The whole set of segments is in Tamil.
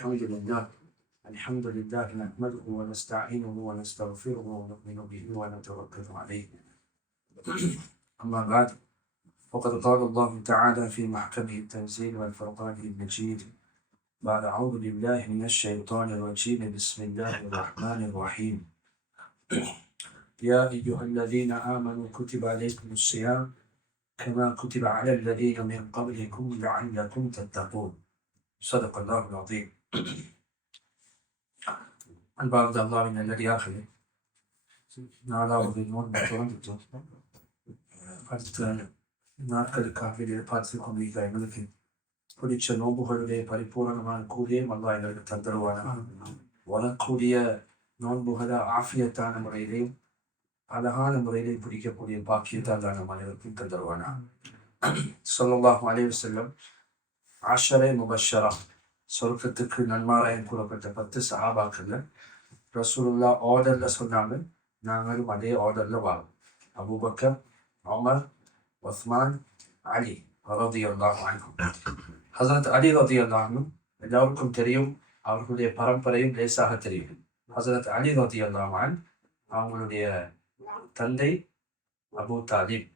الحمد لله نحمده ونستعينه ونستغفره ونؤمن به ونتوكل عليه. أما بعد، فقد قال الله تعالى في محكمه التنزيل والفرقان المجيد بعد أعوذ بالله من الشيطان الرجيم بسم الله الرحمن الرحيم. يا أيها الذين آمنوا كتب عليكم الصيام كما كتب على الذين من قبلكم لعلكم تتقون. صدق الله العظيم. அன்பார்ந்த அல்லாஹ்வின் நல்லடியார்களே, நாலாவது நோன்பு தொடர்ந்துட்டோம். அடுத்த நாட்களுக்காக எதிர்பார்த்து கொண்டிருக்கிற எங்களுக்கு பிடிச்ச நோன்புகளுடைய பரிபூரணமான கூலியை அல்லாஹ் எங்களுக்கு தந்தருவானா. வரக்கூடிய நோன்புகளை ஆஃபியத்தான முறையிலையும் அழகான முறையிலே பிடிக்கக்கூடிய பாக்கியத்தை அல்லாஹ் நம் அனைவருக்கும் தந்தருவானா. ஸல்லல்லாஹு அலைஹி வஸல்லம் ஆஷரே முபஷ்ஷரா, சொர்க்கத்துக்கு நன்மாராயம் கூறப்பட்ட 10 சஹாபாக்கள்ல ரசூலுல்லாஹ் ஆர்டர்ல சொன்னாங்க, நாங்களும் அதே ஆர்டர்ல வரோம். அபூபக்கர், உமர், உஸ்மான், அலி ரலியல்லாஹு அன்ஹும். ஹஸரத் அலி ரலியல்லாஹு அன்ஹு எல்லாருக்கும் தெரியும், அவர்களுடைய பரம்பரையும் லேசாக தெரியும். ஹஸரத் அலி ரலியல்லாஹு அன்ஹு அவங்களுடைய தந்தை அபூ தாலிப்,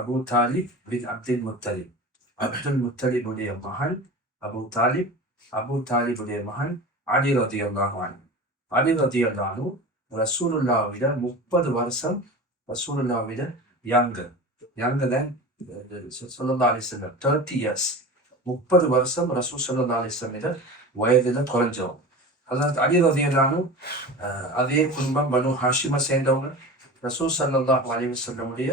அபூ தாலிப் பின் அப்துல் முத்தலிப், அப்துல் முத்தலிபுடைய மகன் அபூ தாலிப், அபூ தாலிபுடைய மகன் அலி ரலியல்லாஹு அன்ஹு. அலி ரலியல்லாஹு அன்ஹு ரசூலுல்லாஹ்விட 30 வருஷம் ரசூலுல்லாஹ்விட யங்கர் தென் ஸல்லல்லாஹு அலைஹி வஸல்லம், 30 years, 30 வருஷம் ரசூல் ஸல்லல்லாஹு அலைஹி வஸல்லம் வயதில் குறைஞ்சவங்க. ஹஸரத் அலி ரலியல்லாஹு அன்ஹு அதே குடும்பம் பனு ஹாஷிமை சேர்ந்தவங்க. ரசூல் ஸல்லல்லாஹு அலைஹி வஸல்லமுடைய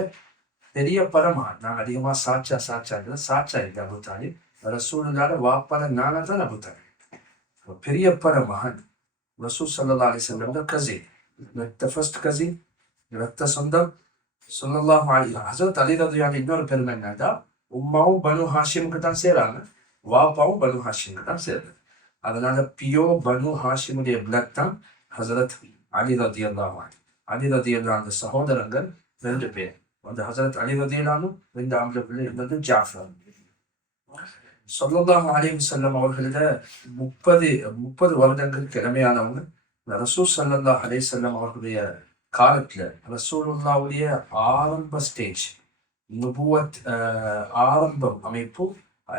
பெரிய பரமகன். நாங்கள் அதிகமாக சாச்சா இல்லை அபூ தாலிப், ரசூலுல்லாஹ்வோட வாப்பால நானா தான் அபூ தாலிப். பெரிய பரமகன் ரசூல் ஸல்லல்லாஹு அலைஹி வஸல்லம் கசின், ஃபர்ஸ்ட் கசின், ரத்த சொந்தம். ஸல்லல்லாஹு அலைஹி ஹஸரத் அலி ரலியல்லாஹு அன்ஹு இன்னொரு பெருமை என்னன்னா, உம்மாவும் பனு ஹாஷிமுக்கு தான் சேராங்க, வாப்பாவும் பனு ஹாஷிமுக்கு தான் சேருது. அதனால பியோ பனு ஹாஷிமுடைய பிளட் தான் ஹஸரத் அலி ரலியல்லாஹு அன்ஹு. அலி ரலியல்லாஹு அன்ஹு சகோதரங்கள் 2 பேர். அந்த ஹஸரத் அலி ரலியல்லாஹு 2 ஆம்பளை பிள்ளை இருந்தது ஜாஃபர். ஸல்லல்லாஹு அலைஹி வஸல்லம் அவர்களிட 30 வருடங்களுக்கு இளமையானவங்க. ரசூல் ஸல்லல்லாஹு அலைஹி வஸல்லம் அவர்களுடைய காலத்துல ரசூலுல்லாஹ்வுடைய ஆரம்ப ஸ்டேஜ், நுபுவத் ஆரம்பம் அமைப்பு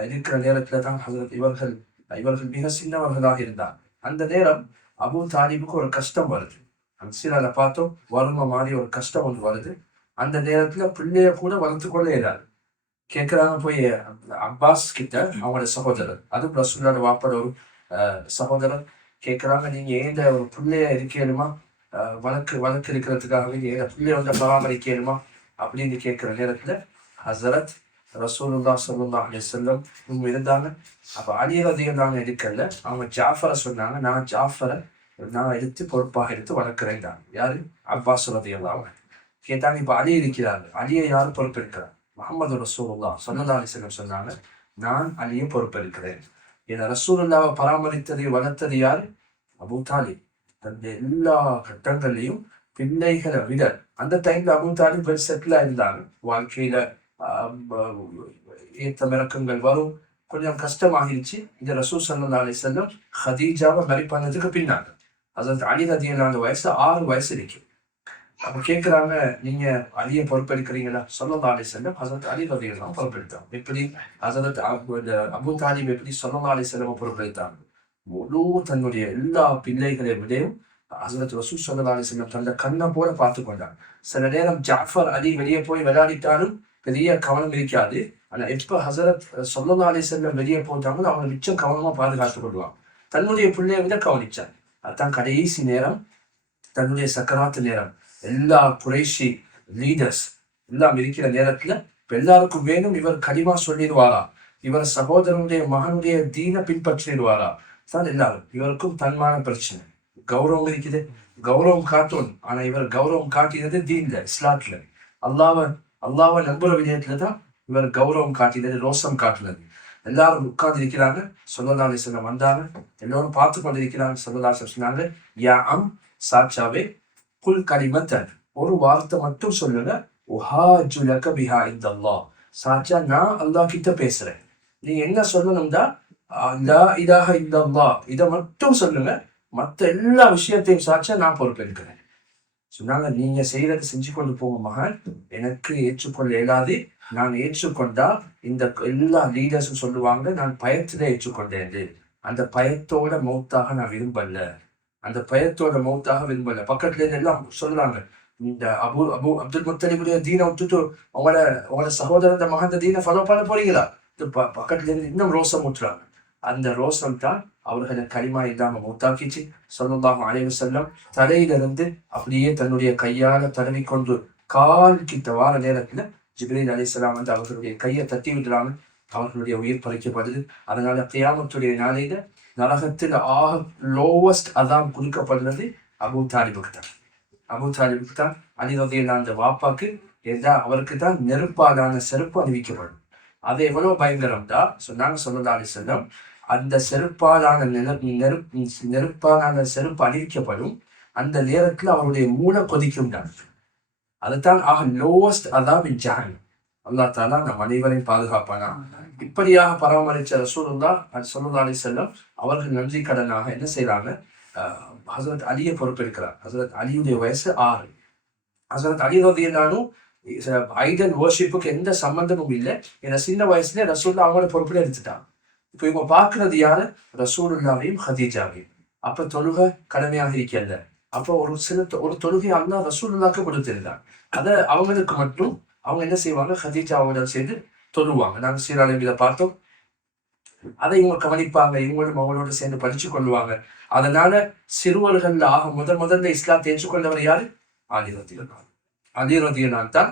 இருக்கிற நேரத்துல தான் ஹஸரத் இவர்கள் மிக சின்னவர்களாக இருந்தார். அந்த நேரம் அபூ தாலிபுக்கு ஒரு கஷ்டம் வருது. அந்த சீரால பார்த்தோம், வறுமை மாதிரி ஒரு கஷ்டம் ஒன்று வருது. அந்த நேரத்துல பிள்ளைய கூட வளர்த்து கொள்ள இயலாது. கேட்குறாங்க போய் அப்பாஸ் கிட்ட, அவங்களோட சகோதரர், அது ரசூலுல்லாஹ்வோட வாப்பட ஒரு சகோதரர், கேட்குறாங்க, நீங்க ஏன் ஒரு பிள்ளைய இருக்கேனுமா, வழக்கு இருக்கிறதுக்காக பிள்ளைய வந்து பராமரிக்கணுமா அப்படின்னு கேட்குற நேரத்துல ஹஸரத் ரசூலுல்லாஹ் ஸல்லல்லாஹு அலைஹி வஸல்லம் இருந்தாங்க. அப்ப அலி ரலியல்லாஹு அன்ஹு எடுக்கல, அவங்க ஜாஃபரை சொன்னாங்க, நான் எடுத்து பொறுப்பாக எடுத்து வளர்க்குறேன். யாரு? அப்பாஸ் ரலியல்லாஹு அன்ஹு. கேட்டாங்க, இப்ப அலி இருக்கிறாங்க, அலியை யாரு பொறுப்பெடுக்கிறார்? முஹம்மது ரசூலுல்லாஹ் ஸல்லல்லாஹு அலைஹி வஸல்லம் சொன்னாங்க, நான் அலியை பொறுப்பெடுக்கிறேன். ஏன்னா ரசூலுல்லாஹ்வை பராமரித்தது வளர்த்தது யாரு? அபூ தாலிப். தன்னுடைய எல்லா கட்டங்களையும் பிள்ளைகளை விட அந்த டைம்ல அபூ தாலிப் செட்டில் இருந்தாங்க. வாழ்க்கையில ஏற்ற இறக்கங்கள் வரும், கொஞ்சம் கஷ்டமாகிருச்சு. இந்த ரசூல் ஸல்லல்லாஹு அலைஹி வஸல்லம் ஹதீஜாவை மேரேஜ் பண்ணதுக்கு பின்னாங்க ஹஸரத் அலி ரலியல்லாஹு வயசு 6 வயசு இருக்கு. அப்ப கேட்குறாங்க, நீங்க அலியை பொறுப்பெடுக்கிறீங்களா? ஸல்லல்லாஹு அலைஹி வஸல்லம் ஹஸரத் அலி ரலியல்லாஹு பொறுப்பெடுத்தாங்க. எப்படி ஹஸரத் அபூ தாலிப் எப்படி ஸல்லல்லாஹு அலைஹி வஸல்லம் பொறுப்பெடுத்தாங்க? முழு தன்னுடைய எல்லா பிள்ளைகளை விடையும் ஹஸரத் ரசூல் ஸல்லல்லாஹு அலைஹி வஸல்லம் தன்னை கண்ணை போல பார்த்து கொண்டாங்க. சில நேரம் ஜாஃபர் அலி வெளியே போய் விளையாடிட்டாலும் பெரிய கவனம் இருக்காது. ஆனா எப்ப ஹஸரத் ஸல்லல்லாஹு அலைஹி வஸல்லம் வெளியே போட்டாங்களோ அவங்க மிச்சம் கவனமா பாதுகாத்து கொள்வாங்க. தன்னுடைய பிள்ளையை விட கவனிச்சாங்க. அதுதான் கடைசி நேரம், தன்னுடைய சக்கராத்து நேரம், எல்லா குறைஷி லீடர்ஸ் எல்லாம் இருக்கிற நேரத்துல எல்லாருக்கும் வேணும், இவர் கலிமா சொல்லிடுவாரா, இவர் சகோதரனுடைய மகனுடைய தீன பின்பற்றிடுவாரா தான் எல்லாரும். இவருக்கும் தன்மான பிரச்சனை, கௌரவம் இருக்குது, கௌரவம் காட்டணும். ஆனா இவர் கௌரவம் காட்டினது தீன்ல, இஸ்லாத்துல, அல்லாவை நம்புற விடயத்துல தான் இவர் கௌரவம் காட்டினது, ரோசம் காட்டினது. எல்லாரும் உட்கார்ந்து இருக்கிறாங்க. ஸல்லல்லாஹு அலைஹி வஸல்லம் வந்தாங்க, எல்லாரும் பார்த்து கொண்டு இருக்கிறாங்க. ஸல்லல்லாஹு அலைஹி வஸல்லம் சொன்னாங்க, யா சாச்சாவே, குல் கலிமத்தன், ஒரு வார்த்தை மட்டும் சொல்லுங்க, உஹாஜு லக பிஹா இந்தல்லாஹ், சாச்சா நான் அல்லாஹ் கிட்ட பேசுறேன். நீ என்ன சொல்லணும்டா, லா இலாஹ இல்லல்லாஹ் இதை மட்டும் சொல்லுங்க, மற்ற எல்லா விஷயத்தையும் சாட்சியா நான் பொறுப்பேற்கிறேன் சொன்னாங்க. நீங்க செய்யறது செஞ்சு கொண்டு போங்க மகன், எனக்கு ஏற்றுக்கொள்ள இயலாது. நான் ஏற்றுக்கொண்டா இந்த எல்லா லீடர்ஸும் சொல்லுவாங்க நான் பயத்துல ஏற்றுக்கொண்டேன், அந்த பயத்தோட மௌத்தாக நான் விரும்பல, அந்த பயத்தோட மௌத்தாக விரும்பல. பக்கத்துல இருந்து எல்லாம் சொல்றாங்க, இந்த அப்துல் முத்தலிபுடைய தீனை விட்டுட்டு உங்களோட சகோதரன் மகன் தீனை ஃபாலோ பண்ண போறீங்களா? பக்கத்துல இருந்து இன்னும் ரோசம் ஊற்றுறாங்க. அந்த ரோசம் தான் அவர்களை களிமா இல்லாம மௌத்தாக்கிச்சு. ஸல்லல்லாஹு அலைஹி வஸல்லம் தலையிலிருந்து அப்படியே தன்னுடைய கையால தடவி கொண்டு கால் கிட்ட வார நேரத்துல ஜிப்ரீல் அலைஹிஸ்ஸலாம் வந்து அவர்களுடைய கையை தட்டி விடுறாங்க. அவர்களுடைய உயிர் பறிக்கப்படுது. அதனால கியாமத்துடைய நாளையில நரகத்தில் லோவஸ்ட் அதான் கொடுக்கப்படுறது அபூ தாலிபுக்கு தான். அபூ தாலிபுக்கு தான் அலி ரலியல்லாஹு அந்த வாப்பாக்கு ஏதா அவருக்கு தான் நெருப்பாலான செருப்பு அணிவிக்கப்படும். அது எவ்வளவு பயங்கரம் தான் சொன்னாங்க ஸல்லல்லாஹு அலைஹி வஸல்லம். அந்த செருப்பாலான நெருப்பாலான செருப்பு அணிவிக்கப்படும். அந்த நேரத்தில் அவருடைய மூளை கொதிக்கும் தான். அதுதான் லோவஸ்ட் அதாபின் ஜஹன்னம். அல்லாஹ் தஆலா நம் அனைவரையும் பாதுகாப்பானா. இப்படியாக பராமரிச்ச ரசூலுல்லாஹ் ஸல்லல்லாஹு அலைஹி வஸல்லம் அவர்கள் நன்றி கடனாக என்ன செய்யறாங்க, ஹஸரத் அலியை பொறுப்பெடுக்கிறார். ஹஸரத் அலியுடைய வயசு 6. ஹஸரத் அலி ரலியல்லாஹு ஐடல் வர்ஷிப்புக்கு எந்த சம்பந்தமும் இல்லை. ஏன்னா சின்ன வயசுல ரசூலுல்லாஹ் அவங்களோட பொறுப்புல எடுத்துட்டாங்க. இப்போ இவங்க பார்க்கறது யாரு, ரசூலுல்லாஹையும் ஹதீஜாவையும். அப்ப தொழுகை கடமையாக இருக்கல. அப்போ ஒரு தொழுகை அல்லாஹ் ரசூலுல்லாஹ்க்கு கொடுத்திருந்தாங்க. அதை அவங்களுக்கு மட்டும் அவங்க என்ன செய்வாங்க, ஹதீஜாவோட சேர்ந்து தொழுவாங்க. நாங்கள் சீராளவில பார்த்தோம். அதை இவங்க கவனிப்பாங்க, இவங்களும் அவங்களோட சேர்ந்து படிச்சு கொள்வாங்க. அதனால சிறுவர்கள்ல முதல்ல இஸ்லாம் ஏற்றுக்கொண்டவர் யாரு, அலி ரலியல்லாஹு. அலி ரலியல்லாஹு தான்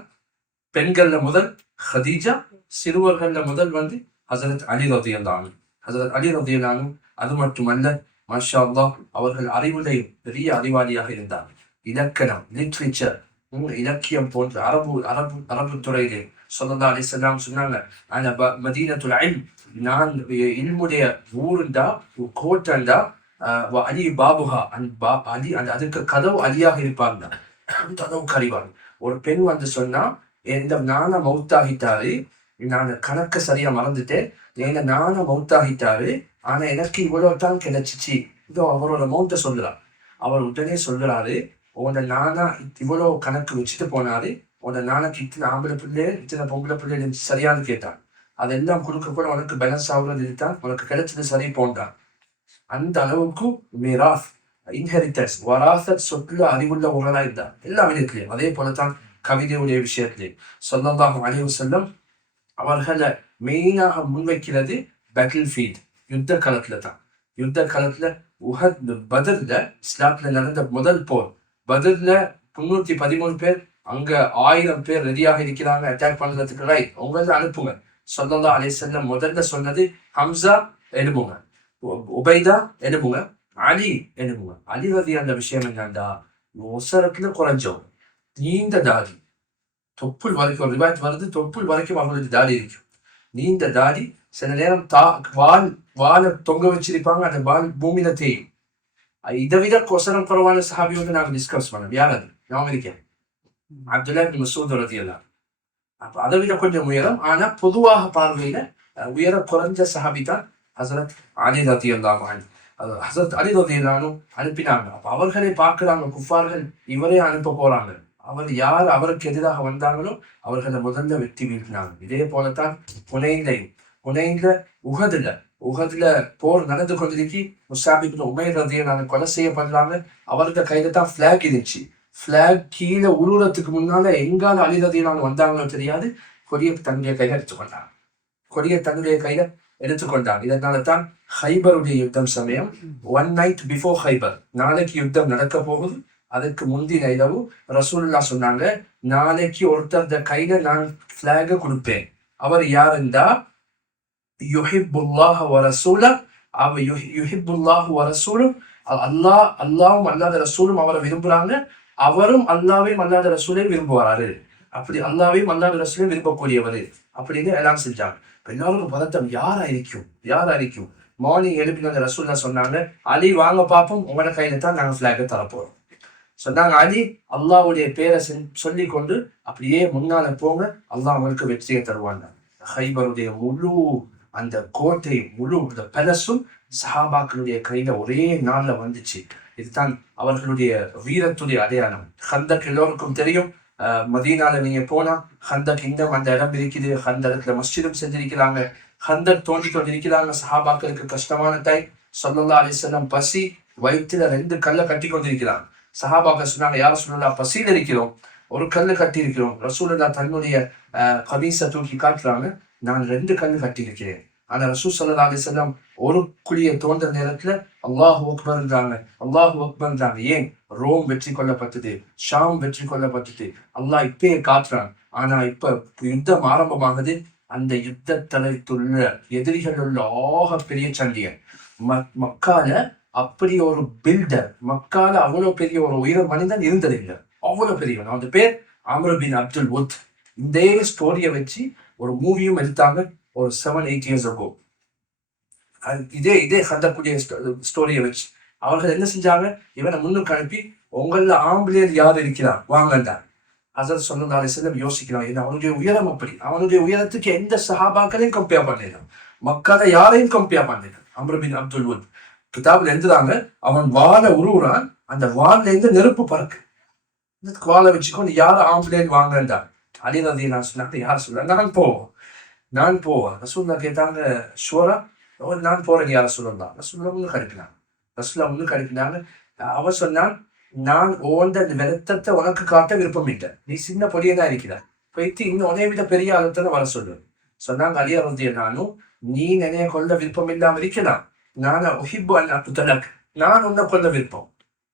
பெண்கள்ல முதல் ஹதீஜா, சிறுவர்கள்ல முதல் வந்து ஹஸரத் அலி ரலியல்லாஹு. ஹஸரத் அலி ரலியல்லாஹு. அது மட்டுமல்ல, மாஷா அல்லாஹ், அவர்கள் அறிவுலையும் பெரிய அறிவாளியாக இருந்தார். இலக்கணம், லிட்ரேச்சர், இலக்கியம் போன்ற அரபு துறையிலே ஸல்லல்லாஹு அலைஹி வஸல்லம் சொன்னாங்க, அந்த மதீனத்துல் இல்ம், நான் இல்முடைய ஊருண்டா கோட்டண்டா அலி பாபுஹா, அலி அதுக்கு கதவு அலியாக இருப்பாங்க. அந்த அளவுக்கு அறிவாங்க. ஒரு பெண் வந்து சொன்னா, இந்த நானா மௌத்தாகிட்டாரு, நான் கணக்க சரியா மறந்துட்டேன், ஏன்னா நானா மௌத்தாகிட்டாரு, ஆனா எனக்கு இவ்வளவு தான் கிடைச்சிச்சு. இதோ அவரோட மௌத்த சொல்றார். அவர் உடனே சொல்றாரு, உன்னோட நானா இவ்வளவு கணக்கு வச்சுட்டு போனாரு, உன்னோட நாளைக்கு இத்தனை ஆம்பளை பிள்ளை இத்தனை பொம்பளை பிள்ளை சரியானு கேட்டான். அதெல்லாம் கொடுக்க கூட உனக்கு பேலன்ஸ் ஆகுறது இதுதான், உனக்கு கிடைச்சது சரி போன்றான். அந்த அளவுக்கு மிராஸ், இன்ஹெரிட்டன்ஸ், வராசத் சொத்துல அறிவுள்ள உங்களா இருந்தார் எல்லா விதத்திலையும். அதே போலதான் கவிதையுடைய விஷயத்திலையும் ஸல்லல்லாஹு அலைஹி வஸல்லம் அவர்களை மெயினாக முன்வைக்கிறது பேட்டில் ஃபீல்ட், யுத்த களத்துல தான். யுத்த களத்துல பத்ர்ல இஸ்லாத்துல நடந்த முதல் போர். பத்ர்ல 313 பேர், அங்க 1000 பேர் ரெடியாக இருக்கிறாங்க அட்டாக் பண்றதுக்கு. ரைட், உங்களை அனுப்புங்க. ஸல்லல்லாஹு அலைஹி வஸல்லம் முதல்ல சொன்னது, ஹம்சா எழுப்புங்க, உபைதா எழுப்புங்க, அலி எழுப்புங்க. அலி ரலியல்லாஹு அந்த விஷயம் என்னண்டா, ஒசரத்துல குறைஞ்சவங்க, நீண்ட தாடி, தொப்புள் வரைக்கும் ரிவாயத் வருது, தொப்புள் வரைக்கும் அவங்களுக்கு தாடி இருக்கும், நீண்ட தாடி. சில நேரம் வாழை தொங்க வச்சிருப்பாங்க, அந்த வால் பூமியில தேயும். இதை விட கொசரம் குறைவான சஹாபி வந்து நாங்கள் டிஸ்கஸ் பண்ணோம். யார் அது? நான் இருக்கேன், அப்துல்லா இப்னு மஸ்ஊத் ரலியல்லாஹு. அப்ப அதை விட கொஞ்சம் உயரம். ஆனா பொதுவாக பார்வையில உயர குறைஞ்ச சஹாபி தான் ஹஸரத் அலி ரலியல்லாஹு அன்ஹு. ஹஸரத் அலி ரலியல்லாஹு அனுப்பினாங்க. அப்ப அவர்களை பார்க்கிறாங்க குஃபார்கள், இவரே அனுப்ப போறாங்க. அவர் யார் அவருக்கு எதிராக வந்தாங்களோ அவர்களை முதல்ல வெட்டி வீழ்த்தினாங்க. இதே போலத்தான் புனைன்ல உஹதுல போர் நடந்து கொண்டிருக்கி முஸாப் இப்னு உமைர் ரலியல்லாஹு கொலை செய்யப்படுறாங்க. அவருக்கு கையில தான் பிளாக் இருந்துச்சு. பிளாக் கீழே உருவத்துக்கு முன்னால எங்கால அலி ரலியல்லாஹு வந்தாங்களோ தெரியாது, கொடியை தன்னுடைய கையில எடுத்துக்கொண்டாங்க. இதனால தான் ஹைபருடைய யுத்தம் சமயம் 1 night பிஃபோர் ஹைபர், நாளைக்கு யுத்தம் நடக்க போகுது, அதுக்கு முந்தின இரவு ரசூலுல்லாஹ் சொன்னாங்க, நாளைக்கு ஒருத்தர் கையில நான் பிளாக கொடுப்பேன். அவர் யாருந்தா, யுஹிப்புல்லாஹ் வ ரசூலஹு, யுஹிப்புல்லாஹ் வ ரசூலஹு, அல்லாஹ்வும் அல்லாஹ்வுடைய ரசூலும் அவரை விரும்புறாங்க, அவரும் அல்லாஹ்வையும் அல்லாஹ்வுடைய ரசூலையும் விரும்புவாரு. அப்படி அல்லாஹ்வையும் அல்லாஹ்வுடைய ரசூலையும் விரும்பக்கூடியவர் அப்படின்னு எல்லாம் செஞ்சாங்க. எல்லாருக்கும் பதட்டம், யாராയിരിக்கும். மார்னிங் எழுப்பின ரசூலுல்லாஹ் சொன்னாங்க, அலி வாங்க பாப்போம், உங்களோட கையில தான் நாங்க பிளாக தரப்போறோம் சொன்னாங்க. அலி அல்லாஹ்வுடைய பேரை சொல்லி கொண்டு அப்படியே முன்னால போங்க, அல்லாஹ் அவங்களுக்கு வெற்றியை தருவாங்க. ஹைபருடைய முழு அந்த கோட்டை முழு பலசும் சஹாபாக்களுடைய கையில ஒரே நாள்ல வந்துச்சு. இதுதான் அவர்களுடைய வீரத்துடைய அடையாளம். ஹந்தக் எல்லோருக்கும் தெரியும். மதீனால நீங்க போனா ஹந்தக் இன்னும் அந்த இடம் இருக்குது. ஹந்தகத்துல மஸ்ஜிதும் செஞ்சிருக்கிறாங்க. ஹந்தக் தோண்டி கொண்டிருக்கிறாங்க. சஹாபாக்களுக்கு கஷ்டமான டைம். ஸல்லல்லாஹு அலைஹி வஸல்லம் பசி, வயிற்றுல 2 கல்லை கட்டி கொண்டிருக்கிறாங்க. சஹாபாக்கள் சொன்னாங்க, யார் ரசூலுல்லாஹ் பசியில் இருக்கிறோம், ஒரு கல்லு கட்டி இருக்கிறோம். ரசூலுல்லாஹ் தன்னுடைய கமீஸை தூக்கி காட்டுறாங்க, நான் 2 கல்லு கட்டி இருக்கிறேன். ஆனா ரசூல் ஸல்லல்லாஹு அலைஹி வஸல்லம் ஒரு குழியை தோன்ற நேரத்துல அல்லாஹு அக்பர்ன்றாங்க, அல்லாஹு அக்பர்ன்றாங்க. ஏன்? ரோம் வெற்றி கொள்ளப்பட்டது, ஷாம் வெற்றி கொள்ளப்பட்டது. அல்லாஹ் இப்பயே காட்டுறான். ஆனா இப்ப யுத்தம் ஆரம்பமாகுது. அந்த யுத்த தலைத்துள்ள எதிரிகள் உள்ள பெரிய சண்டியன் மக்கால அப்படி ஒரு பில்டர், மக்கால அவ்வளவு பெரிய ஒரு உயர மனிதன் இருந்ததில்லை. அவ்வளவு பெரியவன். அந்த பேர் அம்ர் பின் அப்துல் உத். இந்த ஸ்டோரியை வச்சு ஒரு மூவியும் எடுத்தாங்க ஒரு 7-8 years ago. இதே ஹந்தக்கூடிய ஸ்டோரியை வச்சு அவர்கள் என்ன செஞ்சாங்க, இவனை முன்னுக்கு அனுப்பி உங்கள ஆம்பளையர் யார் இருக்கிறான் வாங்கண்டான். ஹஸரத் ஸல்லல்லாஹு அலைஹி வஸல்லம் யோசிக்கிறான், இது அவனுடைய உயரம். அப்படி அவனுடைய உயரத்துக்கு எந்த சஹாபாக்களையும் கம்பேர் பண்ணிடலாம், மக்கால யாரையும் கம்பேர் பண்ணிடலாம். அம்ர் பின் அப்துல் உத் கிதாபில் எழுதுறாங்க, அவன் வாழை உருவுறான், அந்த வால்ல இருந்து நெருப்பு பறக்கு. வாழை வச்சுக்கொண்டு யார ஆம்புலேன்னு வாங்கண்டா. அலி ரலியல்லாஹு சொன்னாங்க, யார் சொல்ற? நான் போவேன். ரசூலுல்லாஹ் கேட்டாங்க, ஷூரா? நான் போறேன் யார சொல்லலாம். ரசூலுல்லாஹ் முன்னுக்கு அனுப்பினாங்க. அவன் சொன்னான், நான் ஓண்ட விரத்தத்தை உனக்கு காட்ட விருப்பம் இல்லை, நீ சின்ன பொடியதான் இருக்கிறார், போயிட்டு இன்னும் உனைய விட பெரிய ஆளுத்தனை வர சொல்லு. சொன்னாங்க அலி ரலியல்லாஹு, நீ நினைய கொள்ள விருப்பம் இல்லாம இருக்கலாம், நான் உன்னை கொள்ள விருப்பம்.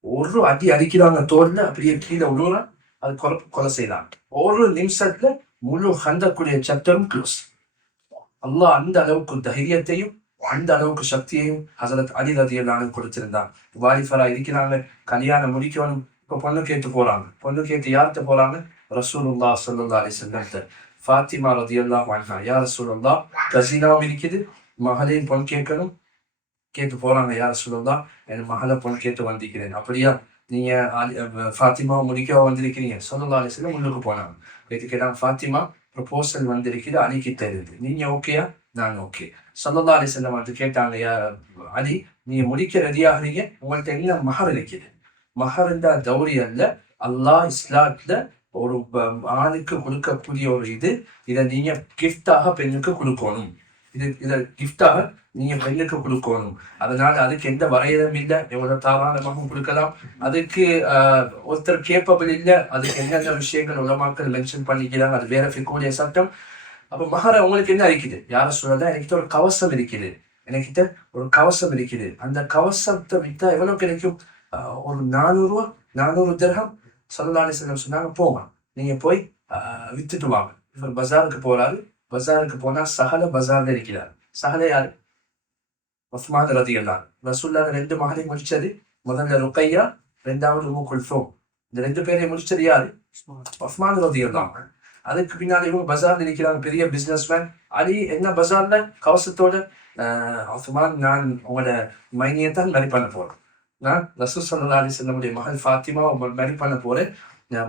ஒரு அடி அடிக்கிறாங்க தோல்ல, அப்படியே கீழே விழுறான், அது கொலை செய்யலாம். ஒரு நிமிஷத்துல முழு ஹந்தக்குடைய சட்டம் க்ளோஸ். அல்லாஹ் அந்த அளவுக்கு தைரியத்தையும் அந்த அளவுக்கு சக்தியையும் ஹஸரத் அலி ரலியல்லாஹு கொடுத்திருந்தான். வாலிபரா இருக்கிறாங்க, கல்யாணம் முடிக்கணும். இப்ப பொண்ணு கேட்டு போறாங்க. பொண்ணு கேட்டு யார்கிட்ட போறாங்க? ரசூலுல்லாஹ் ஸல்லல்லாஹு அலைஹி வஸல்லம். ஃபாத்திமா ரலியல்லாஹு அன்ஹா, யா ரசூலுல்லாஹ் கஸீனாவும் இருக்குது, மகளையும் பொண்ணு கேட்கணும். கேட்டு போறாங்க, யா ரசூலுல்லாஹ் என் மகளை பொண்ணு கேட்டு வந்திருக்கிறேன். அப்படியா, நீங்க ஃபாத்திமாவை முடிக்கவா வந்திருக்கிறீங்க? ஸல்லல்லாஹு அலைஹி வஸல்லம் முன்னுக்கு போனாங்க. கேட்டு கேட்டாங்க, ஃபாத்திமா ப்ரொபோசல் வந்திருக்குது, அலி கிட்ட இருந்து, நீங்க ஓகேயா? நான் ஓகே. ஸல்லல்லாஹு அலைஹி வஸல்லம் வந்து கேட்டாங்க, யா அலி, நீங்க முடிக்க ரெடியாகிறீங்க, உங்கள்கிட்ட என்ன மஹர் இருக்குது? மஹர் இருந்தா தௌரி அல்ல, அல்லாஹ் இஸ்லாத்துல ஒரு ஆணுக்கு கொடுக்கக்கூடிய ஒரு இதை நீங்க கிஃப்டாக பெண்ணுக்கு கொடுக்கணும். இதை கிஃப்டாக நீங்க பெண்ணுக்கு கொடுக்கணும். அதனால அதுக்கு எந்த வரையறும் இல்லை, எவ்வளவு தாராளமாகவும் கொடுக்கலாம். அதுக்கு ஒருத்தர் கேப்பபிள் இல்லை, அதுக்கு என்னென்ன விஷயங்கள் உலமாக்கள் மென்ஷன் பண்ணிக்கிறாங்க, அது வேற ஃபிக்ஹுடைய சட்டம். அப்ப மஹர உங்களுக்கு என்ன இருக்குது? யார சொல்லலாம், என்கிட்ட ஒரு கவசம் இருக்குது, என்கிட்ட ஒரு கவசம் இருக்குது. அந்த கவசத்தை வித்தா எவ்வளவு கிடைக்கும்? ஒரு 400 திர்ஹம். ஸல்லல்லாஹு அலைஹி வஸல்லம் சொன்னாங்க, போங்க, நீங்க போய் வித்துட்டு வாங்க. இவர் பஜாருக்கு போறாரு. பஜாருக்கு போனா சஹல பஜார்ல இருக்கிறார். சஹல யாரு? உஸ்மான் ரலியல்லாஹு. ரசூலுல்லாஹ் 2 மகனை முடிச்சது. முதல்ல ருக்கையா, 2வது உம்மு குல்சூம். இந்த 2 பேரையும் முடிச்சது யாரு? உஸ்மான் ரலியல்லாஹு. அதுக்கு பின்னாடி இவங்க பஜார்ல இருக்கிறாங்க, பெரிய பிசினஸ்மேன். அலி என்ன பஜார்ல கவசத்தோட, உஸ்மான், நான் உங்களோட மைனியை தான் மேரி பண்ண போறேன். நான் ரசூல் ஸல்லல்லாஹு அலைஹி வஸல்லம் மகள் ஃபாத்திமா மேரி பண்ண போறேன்.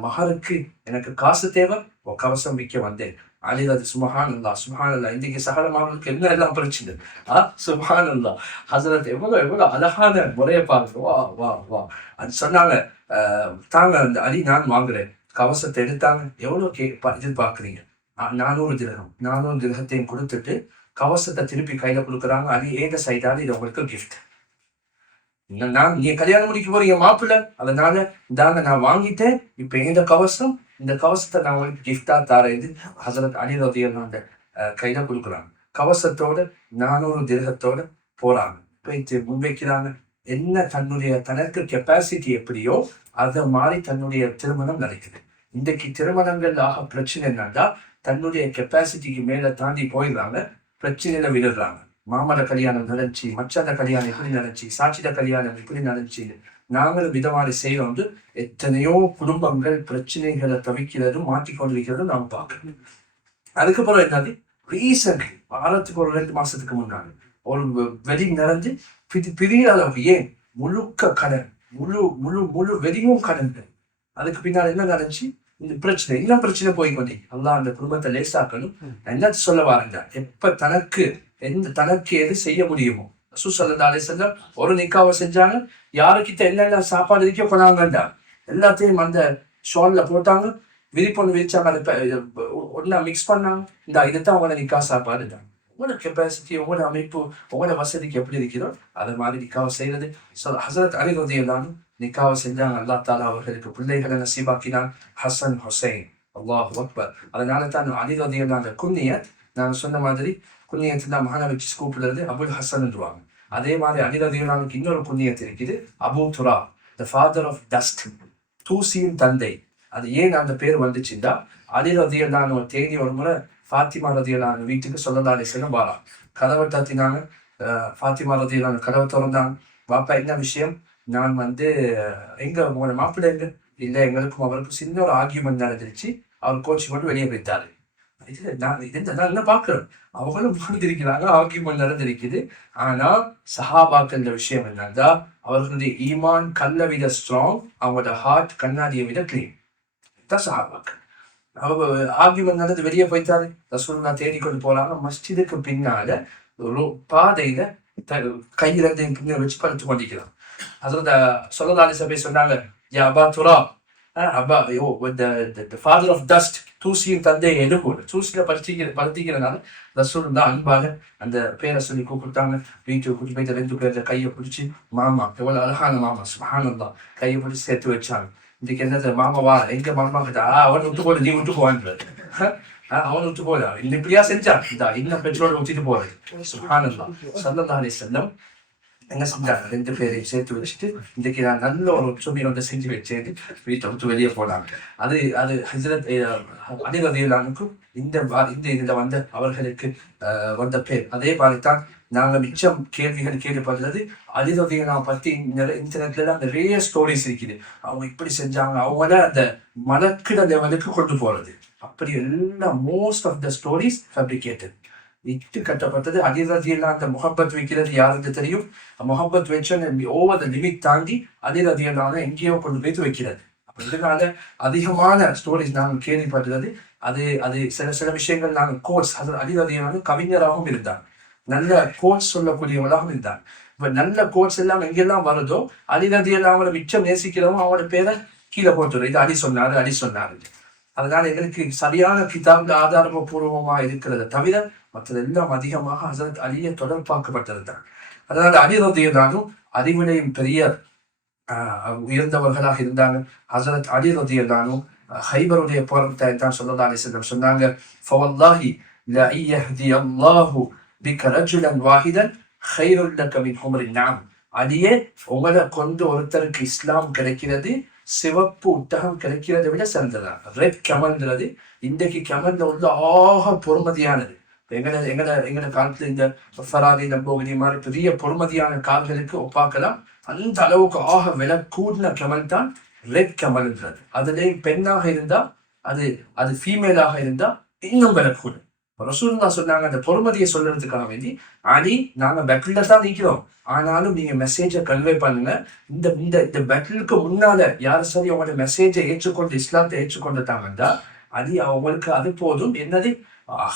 மஹருக்கு எனக்கு காசு தேவை, கவசம் விற்க வந்தேன். அலி ரதி சுப்ஹானல்லாஹ். இன்னைக்கு சகலமானவர்களுக்கு என்ன எல்லாம் பிரச்சனை. சுப்ஹானல்லாஹ். ஹஸரத் எவ்வளவு அழகான முறையை பாருங்க. வா வா வா. அது சொன்னாங்க, தாங்க அந்த அலி, நான் வாங்குறேன். கவசத்தை எடுத்தாங்க. எவ்வளவு எதிர்பார்க்குறீங்க? 400 திரகம். 400 திரகத்தையும் கொடுத்துட்டு கவசத்தை திருப்பி கையில கொடுக்குறாங்க. அலி, ஏக சைடால இது உங்களுக்கு கிஃப்ட். நீங்க கல்யாணம் முடிக்க போறீங்க மாப்பிள்ள, அதனால இதாங்க நான் வாங்கிட்டேன், இப்ப இந்த கவசத்தை நான் உங்களுக்கு கிஃப்டா தாரேன். ஹஸரத் அலி ரலியல்லாஹு கையில கொடுக்குறாங்க. கவசத்தோட 400 திரகத்தோட போறாங்க. போயிட்டு முன்வைக்கிறாங்க. என்ன தனக்கு கெப்பாசிட்டி எப்படியோ அதை மாதிரி தன்னுடைய திருமணம் நடக்குது. இன்றைக்கு திருமணங்கள் பிரச்சனை என்னன்னா, தன்னுடைய கெப்பாசிட்டிக்கு மேல தாண்டி போயிடுறாங்க, பிரச்சனையில விழுறாங்க. மாமல கல்யாணம் நடந்துச்சு, மச்சான கல்யாணம் இப்படி நடந்துச்சு, சாட்சிட கல்யாணம் இப்படி நடந்துச்சு, நாங்களும் விதமாரி செய்யறோம். எத்தனையோ குடும்பங்கள் பிரச்சனைகளை தவிக்கிறதும் மாற்றிக்கொண்டிருக்கிறதும் நாம் பார்க்கணும். அதுக்கப்புறம் என்னது, ரீசன்ட்லி வாரத்துக்கு ஒரு 2 மாசத்துக்கு முன்னாடி ஒரு வெட்டிங் நடந்து பெரிய அளவுக்கு, ஏன் முழுக்க கடன், முழு வெடியும் கடன். அதுக்கு பின்னால் என்ன நடந்துச்சு? இந்த பிரச்சனை, என்ன பிரச்சனை போய்கொண்டே. அல்லாஹ் அந்த குடும்பத்தை லேசாக்கணும். என்ன சொல்ல வாரண்டா, எப்ப தனக்கு தனக்கு எது செய்ய முடியுமோ. ரசூல் ஸல்லல்லாஹு அலைஹி வஸல்லம் ஒரு நிக்காவை செஞ்சாங்க, யாருக்கிட்ட என்னென்ன சாப்பாடு இருக்கோ கொண்டாங்கண்டா எல்லாத்தையும் அந்த ஷால்ல போட்டாங்க, விரிப்பொண்ணு விரிச்சாங்க, அதை ஒன்னா மிக்ஸ் பண்ணாங்க. இதைத்தான் உங்களோட நிக்கா சாப்பாடு தான். உங்களோட கெப்பாசிட்டி, உங்களோட அமைப்பு, உங்களோட வசதிக்கு எப்படி இருக்கிறோ அதை மாதிரி நிக்காவை செய்யறது. ஹஸரத் அலி ரலியல்லாஹு அன்ஹு நிக்காவை செஞ்சாங்க. அல்லாஹ் தஆலா அவர்களுக்கு பிள்ளைகளை நசீபாக்கினான், ஹசன் ஹுசைன். அல்லாஹு அக்பர். அதனால தான் அலி ரலியல்லாஹு அன்ஹு குன்னியத், நான் சொன்ன மாதிரி குன்னியத்துல மகனை வச்சு கூப்பிடுறது அபுல் ஹசன்வாங்க. அதே மாதிரி அலி ரலியல்லாஹு அன்ஹுக்கு இன்னொரு குன்னியத் இருக்குது, Abu Tura, the father of dust, தூசியின் தந்தை. அது ஏன் அந்த பேர் வந்துச்சுன்னா, அலி ரலியல்லாஹு அன்ஹு தேடி ஒரு முறை ஃபாத்திமா ரலியல்லாஹு அன்ஹு வீட்டுக்கு ஸல்லல்லாஹு அலைஹி வஸல்லம் வாரா. கதவை தட்டினாங்க, ஃபாத்திமா ரலியல்லாஹு அன்ஹு கதவை திறந்தாங்க. பாப்பா என்ன விஷயம்? நான் எங்க உங்களோட மாப்பிள்ளை எங்க? இல்லை, எங்களுக்கும் அவருக்கும் சின்ன ஒரு ஆர்கியூமெண்ட் நடந்துருச்சு, அவர் கோச்சு கொண்டு வெளியே போயிட்டாரு. நான் என்ன பாக்குறேன், அவங்களும் வாழ்ந்திருக்கிறாங்க, ஆர்கியூமெண்ட் நடந்திருக்குது. ஆனா சஹாபாக்கள் விஷயம் என்னன்னா, அவர்களுடைய ஈமான் கல்லை விட ஸ்ட்ராங், அவங்களோட ஹார்ட் கண்ணாடியை விட கிளீன். தான் சஹாபாக்கள். அவங்க ஆர்கியூமெண்ட் நடந்து வெளியே போயிட்டாரு. ரசூலுல்லாஹ் தேடிக்கொண்டு போறாங்க. மஸ்ஜிதுக்கு பின்னால ஒரு பாதையில கையில பின்ன வச்சு படுத்து கொண்டிருக்கிறான். அதுல ஸல்லல்லாஹு அலைஹி வஸல்லம் சொன்னாங்க, யா அபா துரா, அப்பா the father of dust, தூசியின் தந்தை எழுபோடு தூசியில படுத்திக்கிறனால ரசூலுல்லாஹ் அன்பாக அந்த பேரை சொல்லி கூப்பிட்டாங்க. வீட்டுக்கு கூட்டி போயிட்டு 2 பேர்ல கையை பிடிச்சி, மாமா எவ்வளவு அழகான மாமா, சுப்ஹானல்லாஹ், கையை பிடிச்சி சேர்த்து வச்சாங்க. இன்னைக்கு என்னது மாமா வா, எங்க மாமா கிட்ட அவன் விட்டு போல, நீ விட்டு போவான்றாரு. அவன் விட்டு போல, இன்னும் இப்படியா செஞ்சான், இன்னும் பெட்ரோல் ஊத்திட்டு போறது. சுப்ஹானல்லாஹ். ஸல்லல்லாஹு அலைஹி வஸல்லம் என்ன செஞ்சாங்க, 2 பேரையும் சேர்த்து வச்சுட்டு, இன்னைக்கு நான் நல்ல ஒரு ஒற்றுமையை செஞ்சு வச்சேன், வீட்டை விட்டு வெளியே போனாங்க. அது ஹஜ்ரத் அலி ரலியல்லாஹு அன்ஹு இந்த வந்த அவர்களுக்கு வந்த பேர். அதே மாதிரிதான் நாங்க மிச்சம் கேள்விகள் கேள்விப்படுறது. அலி ரலியல்லாஹு அன்ஹு பத்தி இன்டர்நெட்ல எல்லாம் நிறைய ஸ்டோரிஸ் இருக்குது. அவங்க இப்படி செஞ்சாங்க, அவங்கள அந்த மலக்கிட லெவலுக்கு கொண்டு போறது. அப்படி எல்லாம் most of the stories fabricated, இட்டு கட்டப்பட்டது. அலி ரலியல்லாஹு அந்த முஹப்பத் வைக்கிறது யாருக்கு தெரியும்? முஹப்பத் வச்சு ஓவர் த லிமிட் தாண்டி அலி ரலியல்லாஹு அன்ஹு எங்கேயோ கொண்டு போய் வைக்கிறது. இதனால அதிகமான ஸ்டோரிஸ் நாங்கள் கேள்விப்படுறது. அது சில விஷயங்கள் நாங்கள் கோர்ஸ், அது அலி ரலியல்லாஹு அன்ஹு கவிஞராகவும் இருந்தாங்க, நல்ல கோர்ஸ் சொல்லக்கூடியவர்களாகவும் இருந்தாங்க. இப்ப நல்ல கோர்ஸ் எல்லாம் எங்கெல்லாம் வருதோ, அலி ரலியல்லாஹு அன்ஹு மிச்சம் நேசிக்கிறவங்க அவங்களோட பேரை கீழே போட்டுரு, இது அலி சொன்னாரு. அதனால எங்களுக்கு சரியான கிதாப்ல ஆதாரபூர்வமா இருக்கிறத தவிர மற்றதெல்லாம் அதிகமாக ஹஸரத் அலியை தொடர்பாக்கப்பட்டது தான். அதனால அலி ரலியல்லாஹு அன்ஹு அறிவிலையும் பெரிய உயர்ந்தவர்களாக இருந்தாங்க. ஹஸரத் அலி ரலியல்லாஹு அன்ஹு ஹைபருடைய போராட்டத்தை தான் ஸல்லல்லாஹு அலைஹி வஸல்லம் சொன்னாங்க, ஃபவல்லாஹி லா யஹ்தியல்லாஹு பிக ரஜுலன் வாஹிதன் கைருல் லக மின் ஹும்ரின் நஅம். அலியே, உங்களை கொண்டு ஒருத்தருக்கு இஸ்லாம் கிடைக்கிறது, சிவப்பு ஒட்டகம் கிடைக்கிறதை விட சிறந்ததான். ரெட் கமல்ன்றது இன்றைக்கு கமல்ல உள்ள பொறுமதியானது. எங்கட காலத்துல இந்த ஃபெராரி, லம்போகினி மாதிரி பெரிய பொறுமதியான கார்களுக்கு ஒப்பாக்கலாம். அந்த அளவுக்கு விலை கூடின கமல் தான் ரெட் கமல்ன்றது. அதுலேயும் பெண்ணாக இருந்தா, அது ஃபீமேலாக இருந்தா இன்னும் விலை கூடும். ரசூலுல்லாஹ் சொன்னாங்க, அந்த பொறுமதியை சொல்றதுக்காக வேண்டி, அலி நாங்க பேட்டில் தான் நிற்கிறோம், ஆனாலும் நீங்க மெசேஜை கன்வே பண்ணுங்க. இந்த பேட்டிலுக்கு முன்னால யார் சரி அவங்களோட மெசேஜை ஏற்றுக்கொண்டு இஸ்லாத்தை ஏற்றுக்கொண்டுட்டாங்கன்னா அலி அவங்களுக்கு அது போதும். என்னது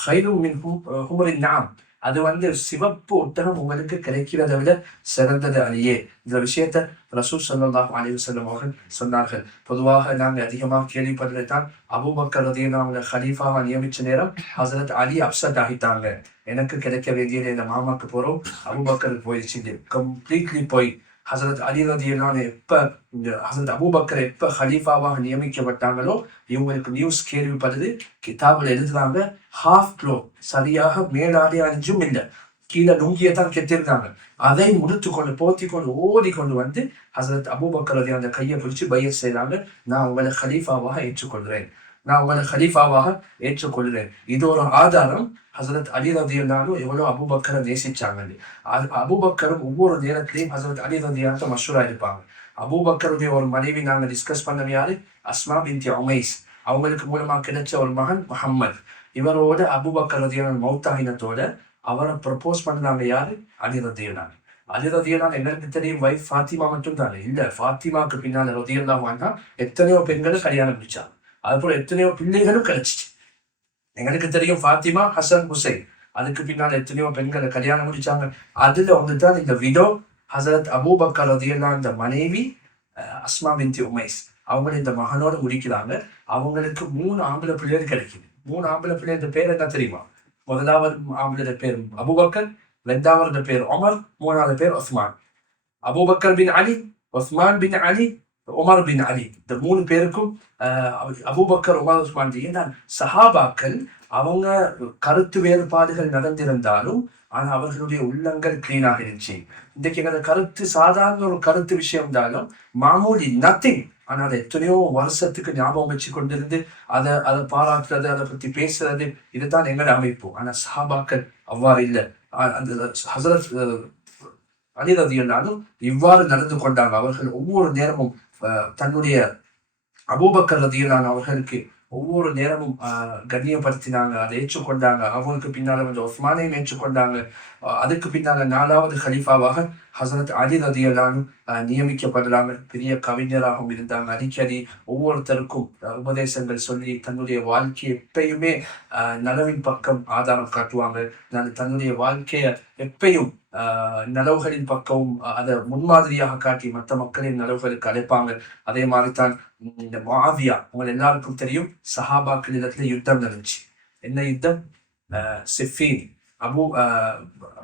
கைரும் மின் ஹும்ரின் நஅம், அது சிவப்பு ஒட்டகம் உங்களுக்கு கிடைக்கிறதை விட சிறந்தது அலியே. இந்த விஷயத்த ரசூல் ஸல்லல்லாஹு அலைஹி வஸல்லம் அவர்கள் சொன்னார்கள். பொதுவாக நாங்கள் அதிகமாக கேள்விப்படுறதுதான், அபூபக்கர் ரலியல்லாஹு அன்ஹு ஹலீஃபாவை நியமிச்ச நேரம் ஹஸரத் அலி அப்செட் ஆகிட்டாங்க. எனக்கு கிடைக்க வேண்டியது இந்த மாமாக்கு போறோம், அபூபக்கருக்கு போயிடுச்சு. கம்ப்ளீட்லி போய் ஹஸரத் அலி ரலியல்லாஹு அன்ஹு ஹஸரத் அபூபக்கர் எப்ப ஹலீஃபாவாக நியமிக்கப்பட்டாங்களோ இவங்களுக்கு நியூஸ் கேள்விப்படுது. கிதாபில் எழுதுறாங்க, ஹாஃப் க்ளோ, சரியாக மேலாடி அணிஞ்சும் இல்லை, கீழே லுங்கியை தான் கெட்டிருந்தாங்க. அதை முடித்து கொண்டு போத்தி கொண்டு ஓடி கொண்டு வந்து ஹஸரத் அபூபக்கர் ரலியல்லாஹு அன்ஹு கையை பிடிச்சி பையத் செய்றாங்க, நான் உங்களை ஹலீஃபாவாக ஏற்றுக்கொள்கிறேன். இது ஒரு ஆதாரம் ஹஸரத் அலி ரலியல்லாஹு அன்ஹு எவ்வளவு அபூபக்கரை நேசிச்சாங்க. அபூபக்கரும் ஒவ்வொரு நேரத்திலையும் ஹஸரத் அலி ரலியல்லாஹு அன்ஹு மஷ்ஹூரா இருப்பாங்க. அபூபக்கருடைய ஒரு மனைவி நாங்க டிஸ்கஸ் பண்ண யாரு? அஸ்மா பின்த் உமைஸ். அவங்களுக்கு மூலமா கிடைச்ச ஒரு மகன் முஹம்மத். இவரோட அபூபக்கர் ரலியல்லாஹு அன்ஹு மௌத்தாகினத்தோட அவரை ப்ரப்போஸ் பண்ணாங்க யாரு? அலி ரலியல்லாஹு அன்ஹு. அலி ரலியல்லாஹு அன்ஹு எங்களுக்கு தெரியும் வைஃப் ஃபாத்திமா மட்டும் தானே இல்ல, ஃபாத்திமாக்கு பின்னால ரலியல்லாஹு அன்ஹா எத்தனையோ பெண்களை கல்யாணம் முடிச்சாங்க, அதுபோல எத்தனையோ பிள்ளைகளும் கிடைச்சிச்சு. எங்களுக்கு தெரியும் ஃபாத்திமா, ஹசன், ஹுசைன். அதுக்கு பின்னால் எத்தனையோ பெண்களை கல்யாணம் முடிச்சாங்க. அதுல வந்துதான் இந்த விடோ ஹசரத் அபூபக்கர் ரலியல்லாஹு அந்த மனைவி அஸ்மா பின்த் உமைஸ் அவங்க இந்த மகனோட முடிக்கிறாங்க. அவங்களுக்கு 3 ஆம்பளை பிள்ளைகள் கிடைக்குது. 3 ஆம்பளை பிள்ளைங்க பேர் என்ன தெரியுமா? முதலாவது ஆம்பளை பேர் அபூபக்கர், 2வது பேர் உமர், 3வது பேர் உஸ்மான். அபூபக்கர் பின் அலி, உஸ்மான் பின் அலி, உமர் பின் அலி. இந்த 3 பேருக்கும் அபூபக்கர், உமர், உஸ்மான் ஏன்னா சஹாபாக்கள் அவங்க கருத்து வேறுபாடுகள் நடந்திருந்தாலும் ஆனா அவர்களுடைய உள்ளங்கள் கிளீனாக இருந்துச்சு. இன்றைக்கு எங்களோட கருத்து சாதாரண ஒரு கருத்து விஷயம் இருந்தாலும் மாமூலி நத்திங், ஆனா அதை எத்தனையோ வருஷத்துக்கு ஞாபகம் வச்சு கொண்டிருந்து அதை பாராட்டுறது, அதை பத்தி பேசுறது, இதுதான் எங்களோட அமைப்பு. ஆனா சஹாபாக்கள் அவ்வாறு இல்லை. அந்த ஹசரத் அலி ரலியல்லாஹு இவ்வாறு நடந்து கொண்டாங்க. அவர்கள் ஒவ்வொரு நேரமும் தன்னுடைய அபூபக்கர் ரலியல்லாஹு அவர்களுக்கு ஒவ்வொரு நேரமும் கண்ணியப்படுத்தினாங்க, அதை ஏற்றுக்கொண்டாங்க. அவங்களுக்கு பின்னால வந்து உஸ்மானையும் ஏற்றுக்கொண்டாங்க. அதுக்கு பின்னால 4வது கலீஃபாவாக ஹசரத் அலி ரலியல்லாஹு நியமிக்கப்படுறாங்க. பெரிய கவிஞராகவும் இருந்தாங்க. அடிக்கடி ஒவ்வொருத்தருக்கும் உபதேசங்கள் சொல்லி தன்னுடைய வாழ்க்கையை எப்பயுமே நலவின் பக்கம் ஆதாரம் காட்டுவாங்க. தன்னுடைய வாழ்க்கைய எப்பயும் நலவுகளின் பக்கமும் அதை முன்மாதிரியாக காட்டி மற்ற மக்களின் நலவுகளுக்கு அழைப்பாங்க. அதே மாதிரிதான் இந்த முஆவியா, உங்கள் எல்லாருக்கும் தெரியும், சஹாபாக்களிடத்துல யுத்தம் நடந்துச்சு. என்ன யுத்தம்? சிஃபீன்.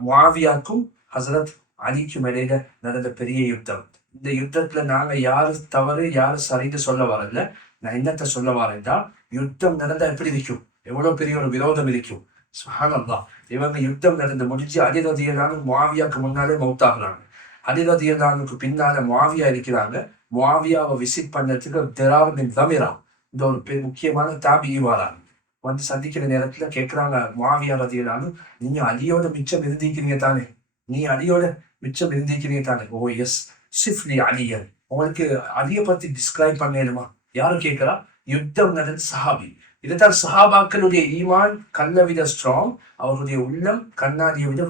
முஆவியாக்கும் ஹசரத் அலிக்கும் இடையில நடந்த பெரிய யுத்தம். இந்த யுத்தத்துல நாங்க யாரு தவறு யாரு சரின்னு சொல்ல வரல. நான் என்னத்த சொல்ல வரேன்டா, யுத்தம் நடந்தா எப்படி இருக்கும், எவ்வளவு பெரிய ஒரு விரோதம் இருக்கும். சுப்ஹானல்லாஹ். இவங்க யுத்தம் நடந்து முடிஞ்சு அலி ரலியல்லாஹு முஆவியாக்கு முன்னாலே மௌத்தாகுறாங்க. அலி ரலியல்லாஹுக்கு பின்னால முஆவியா இருக்கிறாங்க. முஆவியாவை விசிட் பண்ணதுக்கு திரார் பின் தமிரா இந்த ஒரு முக்கியமான தாபியி வராங்க. வந்து சந்திக்கிற நேரத்துல கேட்கிறாங்க முஆவியா ரலியல்லாஹு, நீங்க அலியோட மிச்சம் இருந்திருக்கிறீங்க தானே, நீ அலியோட மிச்சம் இருந்திருக்கிறீங்க தானே? ஓ எஸ், சிஃப்லி அலியன், உங்களுக்கு அலிய பத்தி டிஸ்கிரைப் பண்ணணுமா? யாரு கேட்கிறா? யுத்தம் நடந்த சஹாபி. இதுதான் சஹாபாக்களுடைய ஈமான் கண்ணை ஸ்ட்ராங், அவருடைய உள்ளம் கண்ணாடியை விட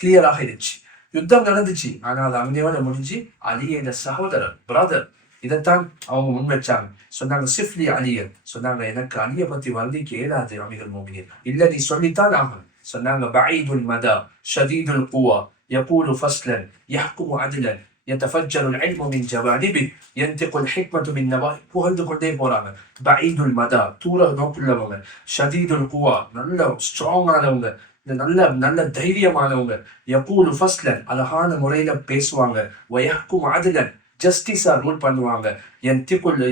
கிளியராக இருந்துச்சு. யுத்தம் நடந்துச்சு, ஆனா அது அங்கேயோட முடிஞ்சு அலியோட சகோதரர், பிரதர், இதைத்தான் அவங்க முன் வச்சாங்க. சொன்னாங்க சிஃப்லி அலியன். சொன்னாங்க எனக்கு அலிய பத்தி வர்ணிக்க இயலாது அமீருல் மோமினீன். இல்ல நீ சொல்லித்தான் ஆகணும். சொன்னாங்க பஈதுல் மதா ஷதீதுல் குவா யகூலு ஃபஸ்லன் யஹ்குமு அத்லன் யதஃபஜ்ஜருல் இல்மு மின் ஜவானிபி யன்திகுல் ஹிக்மத்து மின் நவாஹி. புகழ்ந்து கொண்டே போறாங்க. பஈதுல் மதா, தூர நோக்குள்ளவங்க. ஷதீதுல் குவா, நல்ல ஸ்ட்ராங்கானவங்க, நல்ல நல்ல தைரியமானவங்க. யகூலு ஃபஸ்லன், அழகான முறையில பேசுவாங்க. வயஹ்குமு அத்லன், ஜஸ்டிஸா ரூல் பண்ணுவாங்க. யன்திகுல்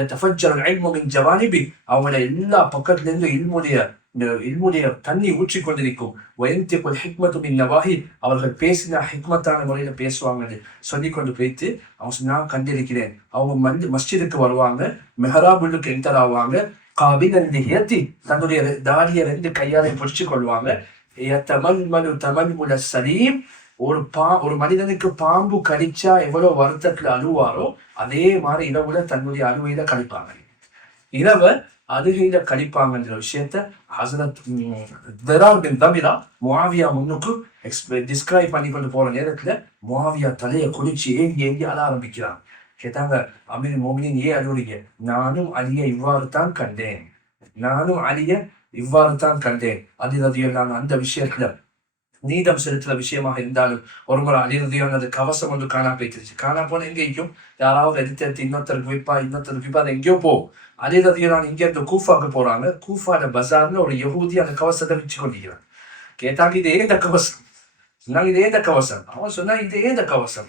யதஃபஜ்ஜருல் இல்மு மின் ஜவானிபி, அவங்கள எல்லா பக்கத்துல இருந்து இல்முடைய தண்ணி ஊற்றி கொண்டிருக்கும். வயன்திகுல் ஹிக்மத்து மின் நவாஹி, அவர்கள் பேசின ஹிக்மத்தான முறையில பேசுவாங்கன்னு சொல்லி கொண்டு போயிட்டு அவங்க சொன்னா கண்டிருக்கிறேன். அவங்க மஸ்ஜிதுக்கு வருவாங்க, மெஹராபுல்லுக்கு என்டர் ஆவாங்க. காபிலன் லிஹியத்தி, தன்னுடைய தாடியை 2 கையாலை பிடிச்சு கொள்வாங்க. யதமல்மலு தமல்முல சலீம், ஒரு மனிதனுக்கு பாம்பு கடிச்சா எவ்வளவு வருத்தத்துல அழுவாரோ அதே மாதிரி இரவுல தன்னுடைய அழுவையில கழிப்பாங்க. இரவை அழுகையில கழிப்பாங்கன்ற விஷயத்த ஹசரத் திரார் பின் தமிரா முஆவியா முன்னுக்கு டிஸ்கிரைப் பண்ணி கொண்டு போற நேரத்துல முஆவியா தலையை குளிச்சு ஏங்கி அழ ஆரம்பிக்கிறாங்க. கேட்டாங்க, அமீருல் மோமினீன் ஏன் அழுறீங்க? நானும் அலியை இவ்வாறு தான் கண்டேன், அலி ரலியல்லாஹு அந்த விஷயத்துல நீதம் செலுத்துற விஷயமாக இருந்தாலும் ஒரு முறை அலி ரலியல்லாஹு அந்த கவசம் வந்து காணா போயிடுச்சு. காணா போன எங்கேயும் யாராவது எடுத்து இன்னொருத்தருக்கு விற்பா அது எங்கேயோ போகும். அலி ரலியல்லாஹு இங்க இருந்து கூஃபாக்கு போறாங்க. கூஃபால பஜார்ல ஒரு யஹூதி அந்த கவசத்தை வச்சு கொண்டிருக்கிறான். கேட்டாங்க, இது ஏன் இந்த கவசம்? சொன்னாங்க, இது ஏந்த கவசம். அவன் சொன்னா, இது ஏந்த கவசம்,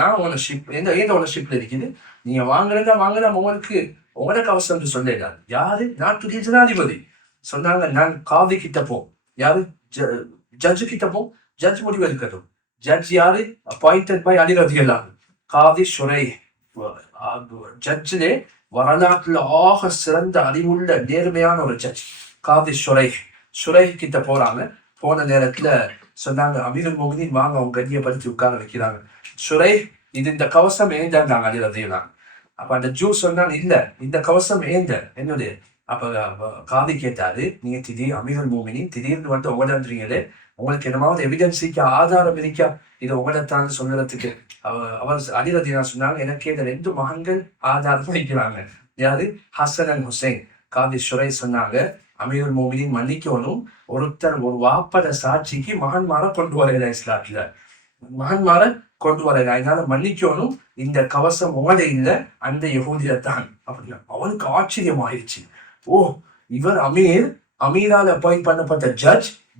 நான் ஓனர்ஷிப்ல இருக்குது, நீங்க வாங்கலாம், உங்களுக்கு உங்களோட கவசம் சொல்லல. யாரு? நாட்டுடைய ஜனாதிபதி. சொன்னாங்க, நான் காதி கிட்ட போ. யாரு? ஜட்ஜு கிட்ட போ, ஜட்ஜ் முடிவு எடுக்கட்டும். ஜட்ஜ் யாரு? அப்பாயிண்டட் பை அலி ரலியல்லாஹு. காதி ஷுரை. ஜட்ஜிலே வரலாற்றுல ஆக சிறந்த அறிவுள்ள நேர்மையான ஒரு ஜட்ஜ் காதி ஷுரை கிட்ட போறாங்க. போன நேரத்துல சொன்னாங்க, அமீருல் மோமினீன் வாங்க, அவங்க கண்ணியப்படுத்தி உட்கார வைக்கிறாங்க. ஷுரை, இது இந்த கவசம் ஏந்தாங்க அலி ரலியல்லாஹு. அப்ப அந்த ஜூ சொன்னாங்க, இல்ல இந்த கவசம் என்னுடைய. அப்ப காதி கேட்டாரு, நீங்க அமீருல் மோமினீன் திடீர்னு வந்து உங்களே, உங்களுக்கு என்னமாவது எவிடன்ஸ் இருக்கா, ஆதாரம் இருக்கா இது உங்களைத்தான் சொல்றதுக்கு? அவர் அலி ரலியல்லாஹு சொன்னாங்க, எனக்கு இந்த 2 மகன்கள் ஆதாரம் வைக்கிறாங்க. யாரு? ஹசன் அண்ட் ஹுசைன். காதி ஷுரை சொன்னாங்க, அமீருல் மோமினின் மன்னிக்கணும், ஒருத்தர் ஒரு வாப்பட சாட்சிக்கு மகன்மார கொண்டு வரையில இஸ்லாத்துல மகன்மார கொண்டு வரையில, அதனால மன்னிக்கணும், இந்த கவசம் உங்கள இல்ல அந்த யகூதியத்தான் அப்படின்னா. அவனுக்கு ஆச்சரியம் ஆயிடுச்சு. ஓ, இவர் அமீரால் அப்பாயிண்ட் பண்ணப்பட்ட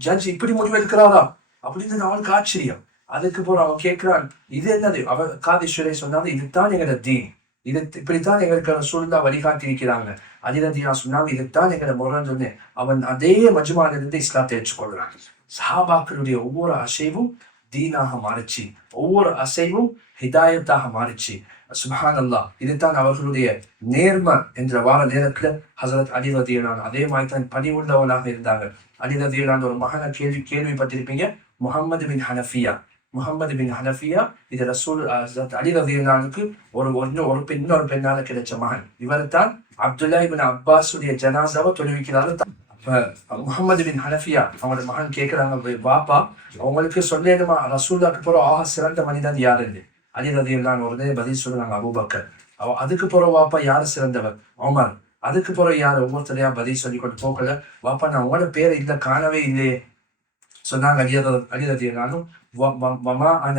ஜட்ஜ் இப்படி முடிவெடுக்கிறாரா அப்படின்னு அவனுக்கு ஆச்சரியம். அதுக்கு போற அவன் கேட்கிறான், இது என்னது? அவர் காதீஸ்வரை சொன்னாங்க, இதுதான் எங்களோட தீன், இது இப்படித்தான் எங்களுக்கு சூழ்நிலை வழிகாட்டி இருக்கிறாங்க. அதிரதியா சொன்னாங்க, இதுதான் எங்களை முறைன்னு சொன்னேன். அவன் அதே மஜ்மானிலிருந்து இஸ்லாத்தை ஏற்றுக்கொள்றான். சஹாபாக்களுடைய ஒவ்வொரு அசைவும் தீனாக மாறிச்சு, ஒவ்வொரு அசைவும் ஹிதாயத்தாக மாறிச்சு. சுப்ஹான் அல்லாஹ். இதுதான் அவர்களுடைய நேர்மை என்ற வார நேரத்துல ஹசரத் அலி ரதியல்லாஹு அதே மாதிரி தான் பணிவுள்ளவனாக இருந்தாங்க. அலி ரதியல்லாஹு ஒரு மகனை கேள்விப்பட்டிருப்பீங்க, முஹம்மது பின் ஹனஃபியா. இது ரசூல் அலி ரதியல்லாஹுக்கு இன்னொரு பெண்ணால கிடைச்ச மகன். இவர் தான் அப்துல்லா இப்னு அப்பாஸுடைய ஜனாசாவை தொழுவிக்கிறாரு. முஹம்மது பின் ஹனஃபியா அவங்களோட மகன் கேட்கிறாங்க, பாப்பா அவங்களுக்கு சொல்லேடுமா ரசூலுக்கு பிறகு ஆக சிறந்த மனிதன் யாருன்னு? அலி ரதியல்லாஹு உடனே பதில் சொல்றாங்க, அபூபக்கர். அதுக்கு பிறகு வாப்பா யாரு சிறந்தவர்? உமர். அதுக்கு பிறகு யாரு? ஒவ்வொருத்தரையா பதில் சொல்லி கொண்டு போக்கல. வாப்பா நான் உங்களோட பேரை இல்ல காணவே இல்லையே சொன்னாங்க. அலி ரதியல்லாஹு வமா அன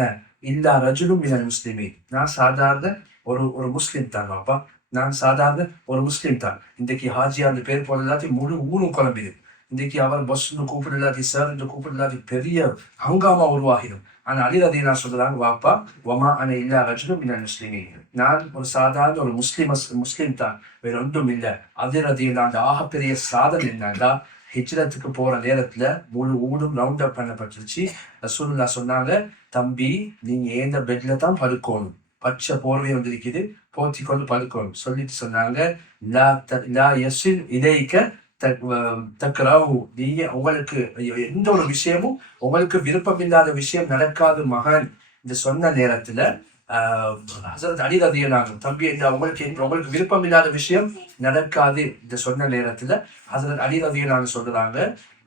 இல்லா ரஜுலும் மினல் முஸ்லிமீன். நான் சாதாரண ஒரு முஸ்லிம் தான் வாப்பா, நான் சாதாரண ஒரு முஸ்லிம் தான். இன்றைக்கு ஹாஜியார் பேர் போல எல்லாத்தையும் முழு ஊரும் குழம்பிது. இன்றைக்கு அவர் பஸ்ன்னு கூப்பிடலாட்டி சார் என்று கூப்பிடலாட்டி பெரிய ஹங்காமா உருவாகிடும். ஆனா அலி ரதியல்லாஹு சொல்றாங்க, வாப்பா வமா அன இல்லா ரஜுலும் மினல் முஸ்லிமீன், நான் ஒரு சாதாரண ஒரு முஸ்லிம் தான், வேற ஒன்றும் இல்லை. அலி ரதியல்லாஹு ஆகப்பெரிய சாதனை என்னன்னா, ஹிஜ்ரத்துக்கு போற நேரத்துல முழு ஊடும் ரவுண்ட் அப் பண்ணப்பட்டுருச்சு. ரசூலுல்லாஹ் சொன்னாங்க, தம்பி நீங்க ஏந்த பெட்ல தான் படுக்கணும், பச்சை போர்வை வந்திருக்குது, போத்தி கொண்டு படுக்கணும் சொல்லிட்டு சொன்னாங்க, நீங்க உங்களுக்கு எந்த ஒரு விஷயமும் உங்களுக்கு விருப்பம் இல்லாத விஷயம் நடக்காது மகன் இந்த சொன்ன நேரத்துல ஹசரத் அலி ரதியல்லாஹு தம்பி உங்களுக்கு விருப்பம் இல்லாத விஷயம் நடக்காது இந்த சொன்ன நேரத்துல ஹசரத் அலி ரதியல்லாஹு சொல்றாங்க,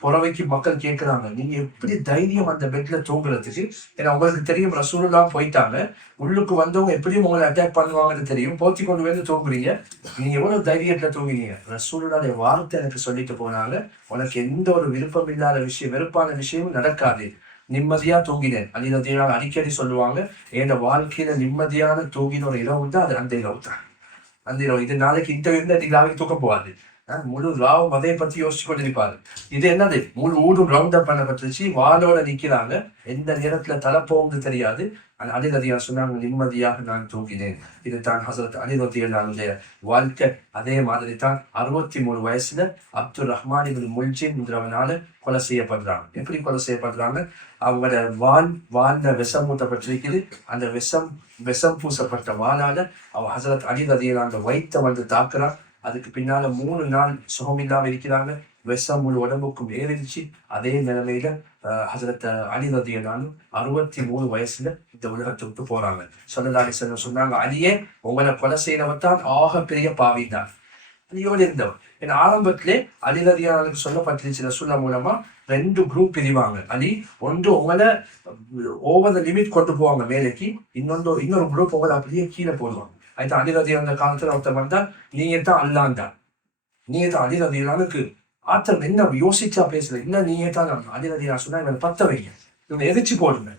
புறவைக்கு மக்கள் கேட்கிறாங்க, நீங்க எப்படி தைரியம் அந்த பெட்ல தூங்குறதுக்கு? ஏன்னா உங்களுக்கு தெரியும் ரசூலுல்லாஹ் போயிட்டாங்க, உள்ளுக்கு வந்தவங்க எப்படியும் உங்களை அட்டாக் பண்ணுவாங்கன்னு தெரியும், போத்தி கொண்டு வந்து தூங்குறீங்க, நீங்க எவ்வளவு தைரியத்துல தூங்குறீங்க? ரசூலுல்லாஹ்வுடைய வார்த்தை எனக்கு சொல்லிட்டு போனாங்க, உனக்கு எந்த ஒரு விருப்பம் இல்லாத விஷயம் வெறுப்பான விஷயமும் நடக்காது, நிம்மதியா தூங்கினேன். அலி ரதியல்லாஹு அடிக்கடி சொல்லுவாங்க, என் வாழ்க்கையில நிம்மதியான தூங்கின ஒரு இரவு தான் அது அந்த இரவு தான். அந்த இரவு இது நாளைக்கு இந்த நாளைக்கு தூக்க போகாது. முழு ராவும் அதை பத்தி யோசிச்சு கொண்டிருப்பாரு. இது என்னது? முழு ஊடும் ரவுண்ட் அப் பண்ணப்பட்டுச்சு, வாளோட நிக்கிறாங்க, எந்த நேரத்துல தலைப்போகுது தெரியாது. அலி ரதியல்லாஹு சொன்னாங்க, நிம்மதியாக நான் தூங்கினேன். இதுதான் ஹசரத் அலி ரதியல்லாஹுடைய வாழ்க்கை. அதே மாதிரி தான் 63 வயசுல அப்துல் ரஹ்மான் இப்னு முல்ஜிம் என்றவனால கொலை செய்யப்படுறாங்க. எப்படி கொலை செய்யப்படுறாங்க? அவங்களோட வாழ்ந்த விஷம் ஊட்டப்பட்டிருக்குது. அந்த விஷம் பூசப்பட்ட வாளால அவ ஹசரத் அலி ரதியல்லாஹு வயிற்ற வந்து தாக்குறான். அதுக்கு பின்னால 3 நாள் சுகமில்லாம இருக்கிறாங்க, விஷம் முழு உடம்புக்கும் ஏறிடுச்சு. அதே நிலைமையில ஹசரத் அலி ரதியல்லாஹு 63 வயசுல இந்த உலகத்தை விட்டு போறாங்க. ஸல்லல்லாஹு அலைஹி வஸல்லம் சொன்னாங்க, அலியே உங்களை கொலை செய்யறவத்தான் ஆக பெரிய பாவிதான். அலியோடு இருந்தவர். ஏன்னா ஆரம்பத்திலே அலி ரதியல்லாஹு சொல்லப்பட்டிருச்சு ரசூலுல்லாஹ் மூலமா 2 குரூப் பிரிவாங்க. அலி ஒன்று உங்களை ஓவர் த லிமிட் கொண்டு போவாங்க மேலைக்கு, இன்னொரு குரூப் உங்களை அப்படியே கீழே போடுவாங்க. அது அலி ரதியல்லாஹு காலத்துல ஒருத்தர் வந்தா, நீங்க தான் அல்லாண்டா, நீங்க தான் அலி ரதியல்லாஹுக்கு ஆத்தர் என்ன யோசிச்சா பேசல, இன்னும் நீங்க தான் அலி ரதியல்லாஹு சொன்னா இவங்க பத்த வைங்க, இவங்க எரிச்சு போடுங்க,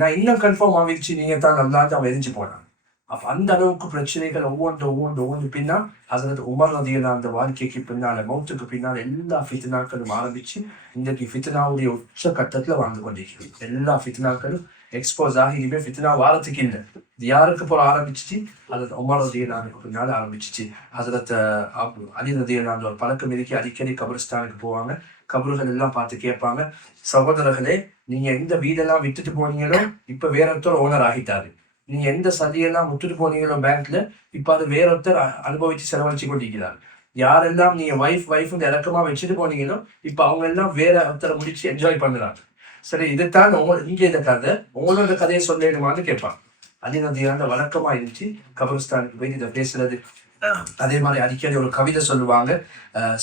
நான் இன்னும் கன்ஃபார்ம் ஆகிடுச்சு நீங்க தான் அல்லாண்டு அவன் எரிஞ்சு போனான். அப்ப அந்த அளவுக்கு பிரச்சனைகள் ஒவ்வொன்று பின்னா ஹசரத் உமர் ரதியல்லாஹு அந்த வாழ்க்கைக்கு பின்னால மௌத்துக்கு பின்னால எல்லா ஃபித்னாக்களும் ஆரம்பிச்சு இன்றைக்கு ஃபித்னாவுடைய உச்ச கட்டத்துல வாழ்ந்து கொண்டிருக்கிறது. எல்லா ஃபித்னாக்களும் எக்ஸ்போஸ் ஆகி இனிமே ஃபித்னா வாரத்துக்கு இல்லை. இது யாருக்கு போற ஆரம்பிச்சிச்சு? ஹசரத் உமர் ரதியல்லாஹுக்கு பின்னால ஆரம்பிச்சிச்சு. ஹசரத் அலி ரதியல்லாஹு ஒரு பழக்கம் இருக்கி அடிக்கடி கபரிஸ்தானுக்கு போவாங்க. கபறுகள் எல்லாம் பார்த்து கேட்பாங்க, சகோதரர்களே நீங்க எந்த வீடெல்லாம் விட்டுட்டு போனீங்களோ இப்ப வேற ஒருத்தர் ஓனர் ஆகிட்டாரு, நீங்க எந்த சதியெல்லாம் விட்டுட்டு போனீங்களோ பேங்க்ல இப்ப அது வேற ஒருத்தர் அனுபவிச்சு செலவழிச்சு கொண்டிருக்கிறார். யாரெல்லாம் நீங்க வைஃப் இறக்கமா வச்சுட்டு போனீங்களோ இப்ப அவங்க எல்லாம் வேற ஒருத்தரை முடிச்சு என்ஜாய் பண்ணுறாங்க. சரி, இதுதான் இங்க இந்த கதை, உங்களோட கதையை சொல்லிடுமான்னு கேட்பாங்க. அலி ரதியல்லாஹு வழக்கமா இருந்துச்சு கபரிஸ்தானுக்கு போய் இதை பேசுறது. அதே மாதிரி அடிக்கடி ஒரு கவிதை சொல்லுவாங்க,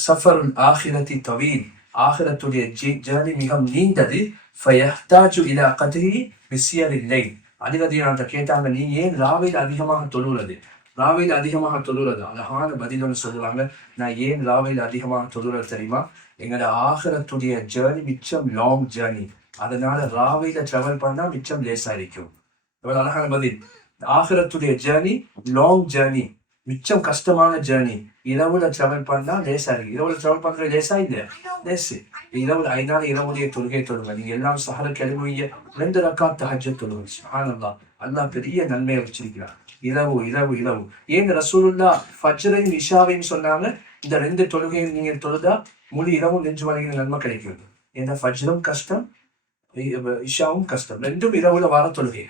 சஃபருல் ஆஹிரத்தி தவீல், ஆஹிரத்துடைய ஜேர்னி மிக நீண்டது, ஃபயஹ்தாஜு இலா கத்ரி பிஸ்யரில் லைல். அலி ரதியல்லாஹு கேட்டாங்க, நீ ஏன் ராவில் அதிகமாக தொழுகிறது? ராவையில் அதிகமாக தொழுறது அழகான பதில்னு சொல்லுவாங்க. நான் ஏன் ராவையில் அதிகமாக தொழுறது தெரியுமா? எங்களோட ஆகரத்துடைய ஜேர்னி மிச்சம் லாங் ஜேர்னி. அதனால ராவையில டிராவல் பண்ணா மிச்சம் லேசா இருக்கும். எவ்வளவு அழகான பதில். ஆகரத்துடைய ஜேர்னி லாங் ஜேர்னி, மிச்சம் கஷ்டமான ஜேர்னி. இரவுல டிராவல் பண்ணா லேசா இருக்கு. இரவுல டிராவல் பண்றது லேசா இல்ல, லேசு. இரவுல 5 நாள் இரவுடைய தொழுகை தொழுங்க. நீங்க எல்லாம் சஹருக்கு எழுவீங்க, 2 ரக்காத் தஹஜ்ஜத் தொழுங்க. சுப்ஹானல்லாஹ், அல்லாஹ் பெரிய நன்மையை வச்சிருக்கிறார். இரவு இரவு இரவு. ஏன் ரசூலுல்லாஹ் ஃபஜ்ரையும் இஷாவையும் சொன்னாங்க? இந்த 2 தொழுகையும் நீங்க தொழுதா முழு இரவும் நெஞ்சு வணங்கின நன்மை கிடைக்கும். ஏன்னா ஃபஜ்ரும் கஷ்டம், இஷாவும் கஷ்டம். 2ம் இரவுல வர தொழுகை,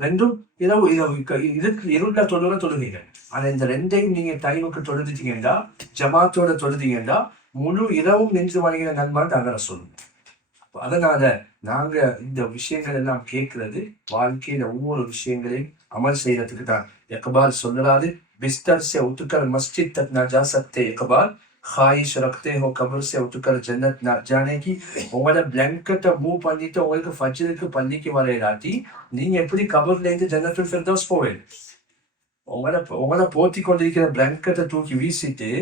2ம் இரவு இருள தொழுகிற தொழுகைகள். ஆனா இந்த 2ஐயும் நீங்க டைமுக்கு தொழுதுட்டீங்கன்னா, ஜமாத்தோட தொழுதீங்கன்னா முழு இரவும் நெஞ்சு வணங்கின நன்மை நாங்க சொல்லுவோம். அதனால நாங்க இந்த விஷயங்கள் எல்லாம் கேட்கறது வாழ்க்கையில ஒவ்வொரு விஷயங்களையும் அமல் செய்யறதுக்கு தான். இக்பால் சொல்றாரு, பிஸ்தர் से उठकर मस्जिद तक ना जा सकते इकबाल, ख्वाहिश रखते हो कब्र से उठकर जन्नत ना जाने की. உங்களோட பிளாங்கெட்டை மூவ் பண்ணிட்டு உங்களுக்கு ஃபஜ்ருக்கு பள்ளிக்கு வர இல்லாட்டி நீங்க எப்படி கபர்ல இருந்து ஜன்னத்துல் ஃபிர்தௌஸ் போவீங்க? உங்களை போத்தி கொண்டிருக்கிற பிளாங்கெட்டை தூக்கி வீசிட்டு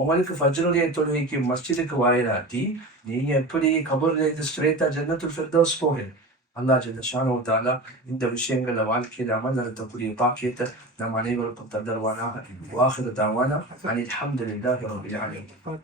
உங்களுக்கு ஃபஜ்ருடைய தொழுகைக்கு மஸ்ஜிதுக்கு வாயிலாட்டி நீங்க எப்படி கபர்ல இருந்து ஸ்ட்ரெயிட்டா ஜன்னத்துல் ஃபிர்தௌஸ் போவீங்க? அல்லாஹ் ஜல்ல ஷானஹு தஆலா இந்த விஷயங்கள வாழ்க்கையில அமல் நடத்தக்கூடிய பாக்கியத்தை நம் அனைவருக்கும் தந்தருவானாக. வாஹிரு தஅவானா அனில் ஹம்துலில்லாஹி ரப்பில் ஆலமீன்.